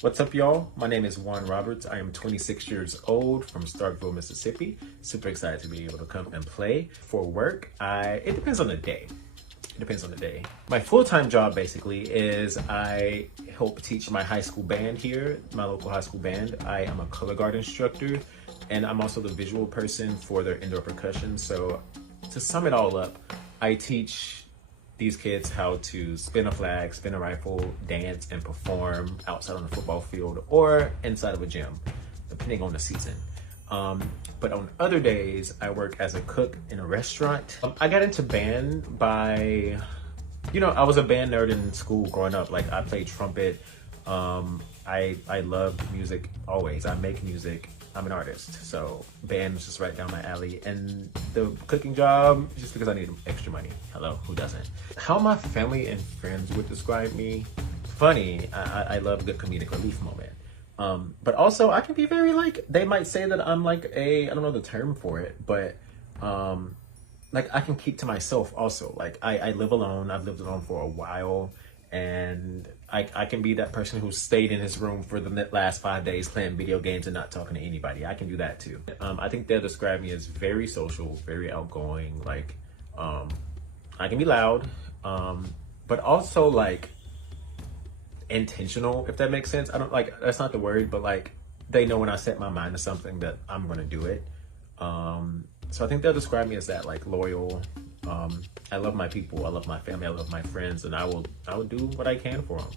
What's up, y'all? My name is Juan Roberts. I am 26 years old from Starkville, Mississippi. Super excited to be able to come and play. For work, it depends on the day. It depends on the day. My full-time job basically is I help teach my high school band here, my local high school band. I am a color guard instructor, and I'm also the visual person for their indoor percussion. So to sum it all up, I teach these kids how to spin a flag, spin a rifle, dance, and perform outside on the football field or inside of a gym, depending on the season. But on other days, I work as a cook in a restaurant. I got into band by, I was a band nerd in school growing up. Like, I played trumpet. I loved music always. I make music. I'm an artist, so band was just right down my alley. And the cooking job, just because I needed extra money. Hello, who doesn't? How my family and friends would describe me? Funny. I love a good comedic relief moment. But also I can be very they might say that I'm I don't know the term for it, but I can keep to myself also. I live alone. I've lived alone for a while, and I can be that person who stayed in his room for the last 5 days playing video games and not talking to anybody. I can do that too. I think they'll describe me as very social, very outgoing. I can be loud, but also intentional, if that makes sense. I don't that's not the word, but they know when I set my mind to something that I'm gonna do it. So I think they'll describe me as that, loyal. I love my people, I love my family, I love my friends, and I will do what I can for them.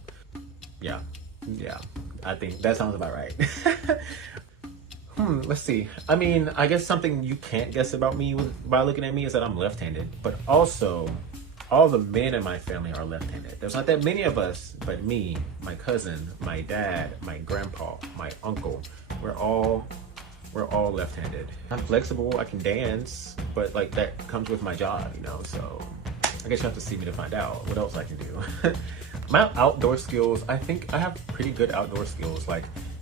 Yeah, I think that sounds about right. Let's see. I mean, I guess something you can't guess about me by looking at me is that I'm left-handed, but also all the men in my family are left-handed. There's not that many of us, but me, my cousin, my dad, my grandpa, my uncle, we're all left-handed. I'm flexible, I can dance, but that comes with my job, so I guess you have to see me to find out what else I can do. My outdoor skills, I think I have pretty good outdoor skills.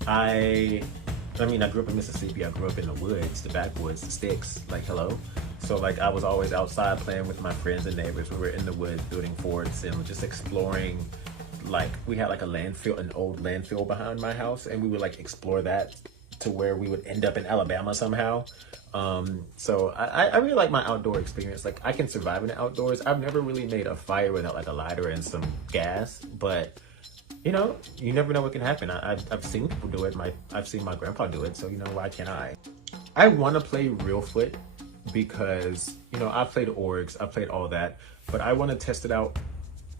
I grew up in Mississippi. I grew up in the woods, the backwoods, the sticks, hello. So I was always outside playing with my friends and neighbors. We were in the woods building forts and just exploring. We had an old landfill behind my house, and we would explore that to where we would end up in Alabama somehow. So I really like my outdoor experience. I can survive in the outdoors. I've never really made a fire without a lighter and some gas, but you never know what can happen. I've seen people do it. I've seen my grandpa do it, so why can't I? I want to play real foot because I played orgs, I played all that, but I want to test it out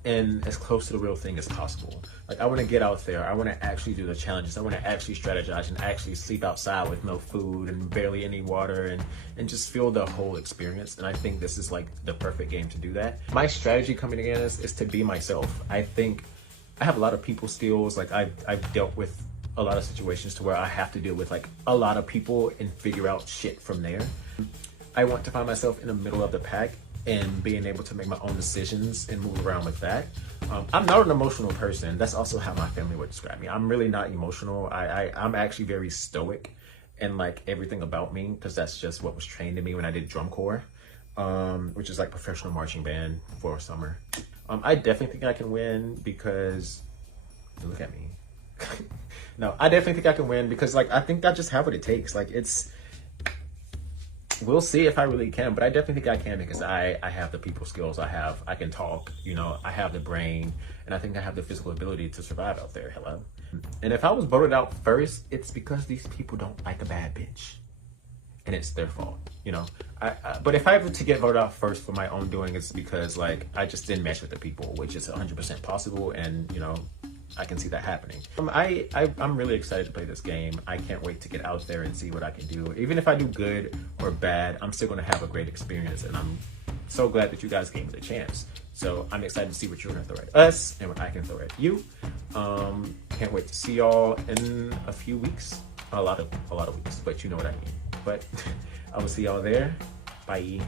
and as close to the real thing as possible. I want to get out there. I want to actually do the challenges. I want to actually strategize and actually sleep outside with no food and barely any water and just feel the whole experience. And I think this is the perfect game to do that. My strategy coming in is to be myself. I think I have a lot of people skills. I've dealt with a lot of situations to where I have to deal with a lot of people and figure out shit from there. I want to find myself in the middle of the pack and being able to make my own decisions and move around with that. I'm not an emotional person. That's also how my family would describe me. I'm really not emotional. I'm actually very stoic in everything about me, because that's just what was trained in me when I did drum corps, which is professional marching band for a summer. I definitely think I can win because, look at me. No, I definitely think I can win because I think I just have what it takes. We'll see if I really can, but I definitely think I can because I have the people skills. I can talk, I have the brain, and I think I have the physical ability to survive out there. Hello. And if I was voted out first, it's because these people don't like a bad bitch, and it's their fault, but if I were to get voted out first for my own doing, it's because I just didn't mesh with the people, which is 100% possible, and I can see that happening. I'm really excited to play this game. I can't wait to get out there and see what I can do. Even if I do good or bad, I'm still going to have a great experience, and I'm so glad that you guys gave me the chance. So I'm excited to see what you're going to throw at us and what I can throw at you. Can't wait to see y'all in a few weeks. A lot of weeks, but you know what I mean. But I will see y'all there. Bye.